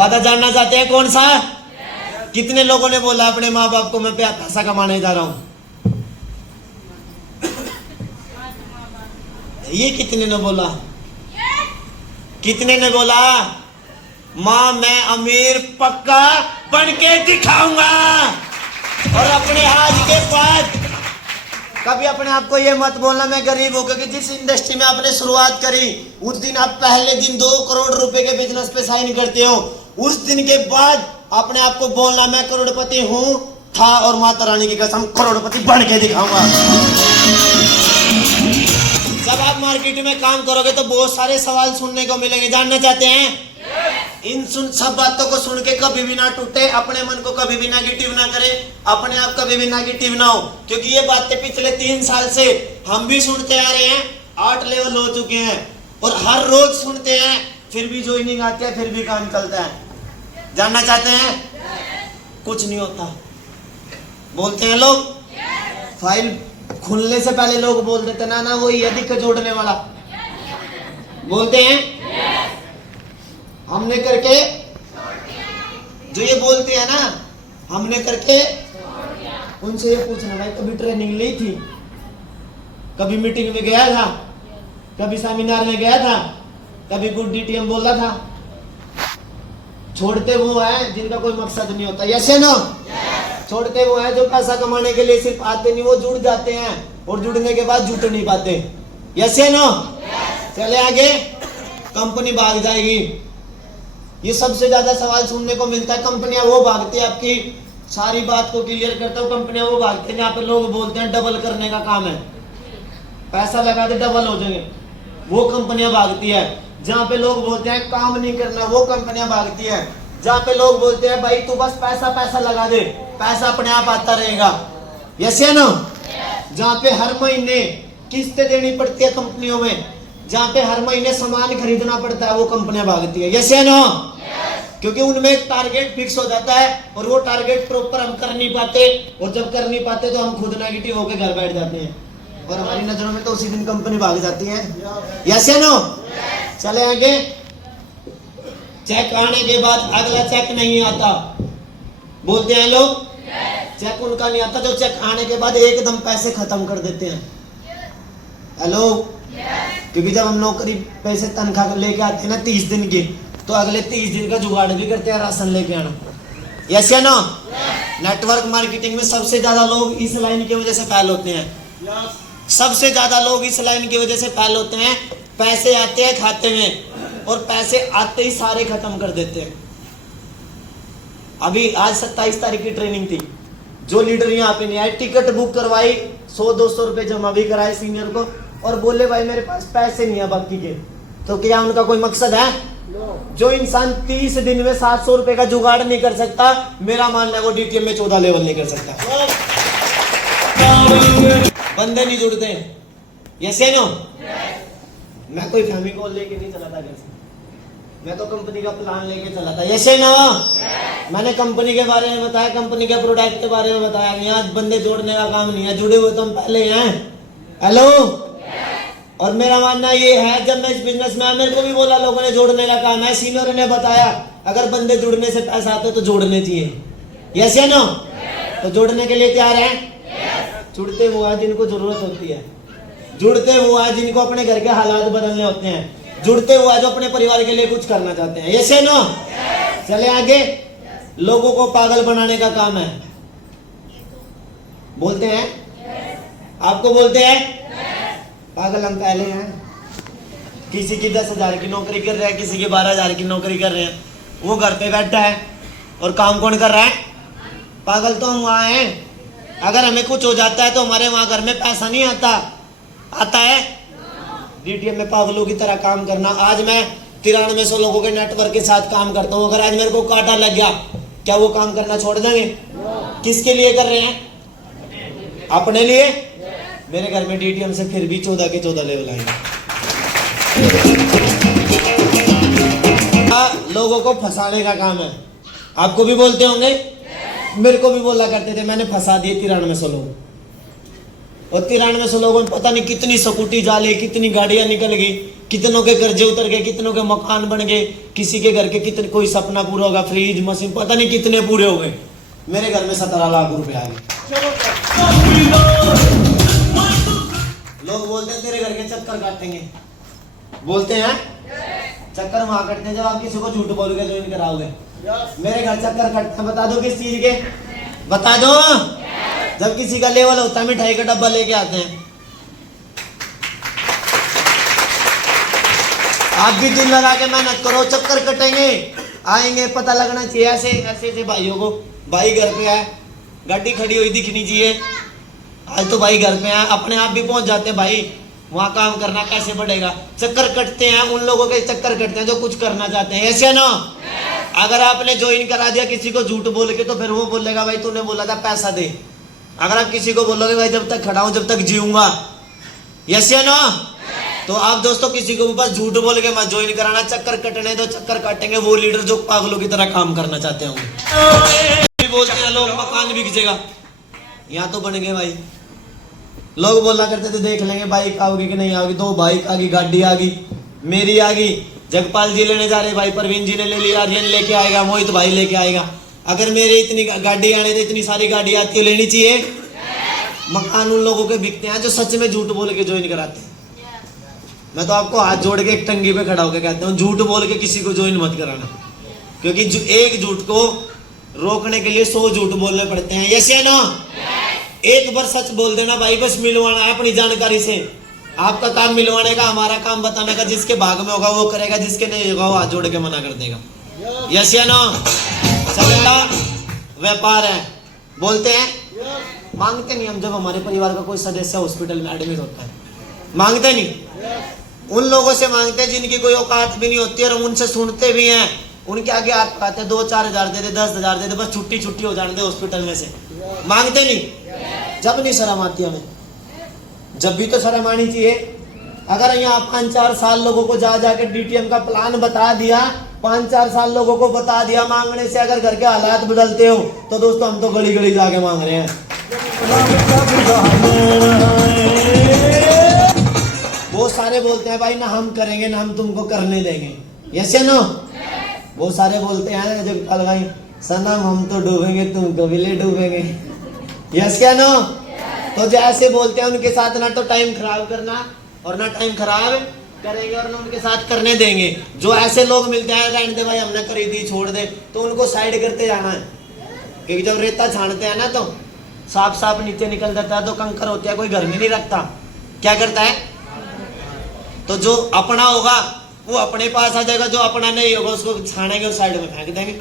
वादा जानना चाहते हैं कौन सा? कितने लोगों ने बोला अपने माँ बाप को मैं पैसा कमाने जा रहा हूं? ये कितने ने बोला? कितने ने बोला माँ मैं अमीर पक्का बन के दिखाऊंगा? और अपने आज के बाद कभी अपने आप को ये मत बोलना मैं गरीब हूं, क्योंकि जिस इंडस्ट्री में आपने शुरुआत करी उस दिन आप पहले दिन 2 करोड़ रुपए के बिजनेस पे साइन करते हो, उस दिन के बाद अपने आप को बोलना मैं करोड़पति हूं था और माता रानी की कसम करोड़पति बन के दिखाऊंगा। जब आप मार्केट में काम करोगे तो बहुत सारे सवाल सुनने को मिलेंगे। जानना चाहते हैं? इन सब बातों को सुन के कभी भी ना टूटे, अपने मन को कभी भी नेगेटिव ना करें, अपने आप कभी भी नेगेटिव ना हो, क्योंकि ये बातें पिछले 3 साल से हम भी सुनते आ रहे हैं। 8 लेवल हो चुके हैं और हर रोज सुनते हैं, फिर भी ज्वाइनिंग आते हैं, फिर भी काम चलता है। जानना चाहते हैं? कुछ नहीं होता। बोलते हैं लोग, फाइल खुलने से पहले लोग बोल देते ना वही अधिक जोड़ने वाला। बोलते हैं हमने करके, जो ये बोलते हैं ना हमने करके, उनसे ये पूछना भाई कभी ट्रेनिंग ली थी, कभी मीटिंग में गया था, कभी सेमिनार में गया था, कभी गुड डीटीएम बोला था? छोड़ते वो है जिनका कोई मकसद नहीं होता। यस या नो? छोड़ते वो है जो पैसा कमाने के लिए सिर्फ आते नहीं, वो जुड़ जाते हैं और जुड़ने के बाद जुट नहीं पाते। यस या नो? चले आगे। कंपनी भाग जाएगी, ये सबसे ज्यादा सवाल सुनने को मिलता है। कंपनियां वो भागती है, आपकी सारी बात को क्लियर करता हूँ, कंपनियां वो भागती है जहाँ पे लोग बोलते हैं डबल करने का काम है, पैसा लगा दे डबल हो जाएंगे, वो कंपनियां भागती है। जहाँ पे लोग बोलते हैं काम नहीं करना, वो कंपनियां भागती है। जहाँ पे लोग बोलते हैं भाई तू बस पैसा लगा दे, पैसा अपने आप आता रहेगा। यस या नो? जहाँ पे हर महीने किस्तें देनी पड़ती है कंपनियों में, जहाँ पे हर महीने सामान खरीदना पड़ता है, वो कंपनियां भागती है। यस या नो? क्योंकि उनमें एक टारगेट फिक्स हो जाता है और वो टारगेट प्रॉपर हम कर नहीं पाते, और जब कर नहीं पाते तो हम खुद नेगेटिव होकर घर बैठ जाते हैं और हमारी नजरों में तो उसी दिन कंपनी भाग जाती है। यस या नो? चले आगे। चेक आने के बाद अगला चेक नहीं आता, बोलते हैं लोग चेक उनका नहीं आता जो चेक आने के बाद एकदम पैसे खत्म कर देते हैं। हेलो? क्योंकि जब हम नौकरी पैसे तनख्वाह लेके आते हैं ना 30 दिन की, तो अगले 30 दिन का जुगाड़ भी करते हैं राशन लेके आना। यस या नो? नेटवर्क मार्केटिंग में सबसे ज्यादा लोग इस लाइन की वजह से फेल होते हैं। सबसे ज्यादा लोग इस लाइन की वजह से फेल होते हैं। पैसे आते हैं खाते में और पैसे आते ही सारे खत्म कर देते हैं। अभी आज 27 तारीख की ट्रेनिंग थी, जो लीडर यहाँ पे नहीं आए, टिकट बुक करवाई, 100-200 रुपए जमा भी कराए सीनियर को, और बोले भाई मेरे पास पैसे नहीं है बाकी के, तो क्या उनका कोई मकसद है? जो इंसान 30 दिन में 700 रुपए का जुगाड़ नहीं कर सकता, मेरा मानना है वो डीटीएम में 14 लेवल नहीं कर सकता। बंदे नहीं जुड़ते। यस या नो? मैं कोई फैमिली कॉल लेके नहीं चला था घर से, मैं तो कंपनी का प्लान लेके चला था। यस या नो? मैंने कंपनी के बारे में बताया, कंपनी के प्रोडक्ट के बारे में बताया। यहाँ बंदे जोड़ने का काम नहीं है, जुड़े हुए तो हम पहले हैं। हेलो? और मेरा मानना ये है, जब मैं इस बिजनेस में आया मेरे को भी बोला लोगों ने जोड़ने का काम है, सीनियर ने बताया अगर बंदे जुड़ने से पैसा आते तो जोड़ने चाहिए। यस या नो? तो जोड़ने के लिए तैयार है? जुड़ते वो है जिनको जरूरत होती है, जुड़ते वो है जिनको अपने घर के हालात बदलने होते हैं, जुड़ते हुआ जो अपने परिवार के लिए कुछ करना चाहते हैं। यस या नो? चले आगे। लोगों को पागल बनाने का काम है, बोलते हैं आपको, बोलते हैं पागल हम पहले हैं। किसी की 10,000 की नौकरी कर रहे हैं, किसी की 12,000 की नौकरी कर रहे हैं, वो घर पे बैठा है और काम कौन कर रहा है? पागल तो हम वहां हैं। अगर हमें कुछ हो जाता है तो हमारे वहां घर में पैसा नहीं आता, आता है डीटीएम में पागलों की तरह काम करना। आज मैं 9300 लोगों के नेटवर्क के साथ काम करता हूँ, अगर आज मेरे को कांटा लग गया क्या वो काम करना छोड़ देंगे? किसके लिए कर रहे हैं? अपने लिए। मेरे घर में डीटीएम से फिर भी 14 के 14 लेवल आएंगे। लोगों को फंसाने का काम है। आपको भी बोलते होंगे, मेरे को भी बोला करते थे, मैंने फंसा दिए 9300 लोग। और 93 लोगों में पता नहीं कितनी स्कूटी जाले, कितनी गाड़ियां निकल गई, कितनों के कर्जे उतर गए, कितनों के मकान बन गए, किसी के घर के कितने कोई सपना पूरा होगा, फ्रिज मशीन पता नहीं कितने पूरे हो गए। मेरे घर में 17 लाख रुपए आ गए। लोग बोलते हैं तेरे घर के चक्कर काटेंगे, बोलते हैं चक्कर वहां कटते हैं जब आप किसी को झूठ बोलोगे ज्वाइन कराओगे। मेरे घर चक्कर कटते हैं, बता दो किस चीज के, बता दो। जब किसी का लेवल होता है मिठाई का डब्बा लेके आते हैं। आप भी दिल लगा के मेहनत करो, चक्कर कटेंगे, आएंगे, पता लगना चाहिए। ऐसे ऐसे भाइयों को, भाई घर पे आए, गाड़ी खड़ी हुई दिखनी चाहिए, आज तो भाई घर पे आए, अपने आप भी पहुंच जाते हैं भाई, वहां काम करना कैसे बढ़ेगा। चक्कर कटते हैं उन लोगों के, चक्कर कटते हैं जो कुछ करना चाहते हैं, ऐसे ना। अगर आपने ज्वाइन करा दिया किसी को झूठ बोल के, तो फिर वो बोलेगा भाई तूने बोला था पैसा दे। अगर आप किसी को बोलोगे भाई जब तक खड़ा हूं जब तक जीऊंगा, यस या नो, तो आप दोस्तों किसी को बस झूठ बोल के मत ज्वाइन कराना। चक्कर कटने दो, चक्कर काटेंगे वो लीडर जो पागलों की तरह काम करना चाहते होंगे। बोलते हैं लोग मकान बिक यहाँ तो बन गए भाई। लोग बोला करते थे देख लेंगे बाइक आओगी कि नहीं आओगी, 2 बाइक आ गई, गाड़ी आ गई, मेरी आ गई, जगपाल जी लेने जा रहे भाई, परवीन जी ने ले लिया, आर्यन लेके आएगा, मोहित भाई लेके आएगा। अगर मेरे इतनी गाड़ी आने तो इतनी सारी गाड़ी आती है, लेनी चाहिए। मकान उन लोगों के बिकते हैं जो सच में झूठ बोल के ज्वाइन कराते हैं। मैं तो आपको हाथ जोड़ के एक टंगी पे खड़ा होकर कहता हूँ झूठ बोल के किसी को ज्वाइन मत कराना, क्योंकि एक झूठ को रोकने के लिए 100 झूठ बोलने पड़ते हैं, यस या नो। एक बार सच बोल देना भाई, बस मिलवाना है अपनी जानकारी से। आपका काम मिलवाने का, हमारा काम बताने का। जिसके भाग में होगा वो करेगा, जिसके नहीं होगा वो हाथ जोड़ के मना कर देगा, यस या नो। चलेगा, व्यापार है, बोलते हैं, मांगते नहीं हम। जब हमारे परिवार का कोई सदस्य हॉस्पिटल में एडमिट होता है, मांगते नहीं। उन लोगों से मांगते हैं जिनकी कोई औकात भी नहीं होती, और हम उनसे सुनते भी हैं। उनके आगे हाथ पकाते हैं, 2-4 हजार दे दे, 10 हजार दे दे, बस छुट्टी हो जाने दे हॉस्पिटल में से। मांगते नहीं, जब नहीं शर्म आती हमें, जब भी तो शर्म आनी चाहिए। अगर यहाँ 5-4 साल लोगों को जा जाके डीटीएम का प्लान बता दिया, 5-4 साल लोगों को बता दिया, मांगने से अगर घर के हालात बदलते हो तो दोस्तों हम तो गली गली जाके मांग रहे हैं। वो सारे बोलते हैं भाई ना हम करेंगे ना हम तुमको करने देंगे, यस या नो। वो सारे बोलते हैं जब कल भाई सनम हम तो डूबेंगे तुम कभी ले डूबेंगे, यस क्या नो। तो जैसे बोलते हैं उनके साथ ना तो टाइम खराब करना और ना टाइम खराब करेंगे और ना उनके साथ करने देंगे। जो ऐसे लोग मिलते हैं रहने दे भाई हमने खरीदी छोड़ दे, तो उनको साइड करते जाना है। क्योंकि जब रेता छानते हैं ना तो साफ साफ नीचे निकल जाता है, तो कंकर होते हैं, कोई घर में नहीं रखता, क्या करता है। तो जो अपना होगा वो अपने पास आ जाएगा, जो अपना नहीं होगा उसको छानेंगे और साइड में फेंक देंगे।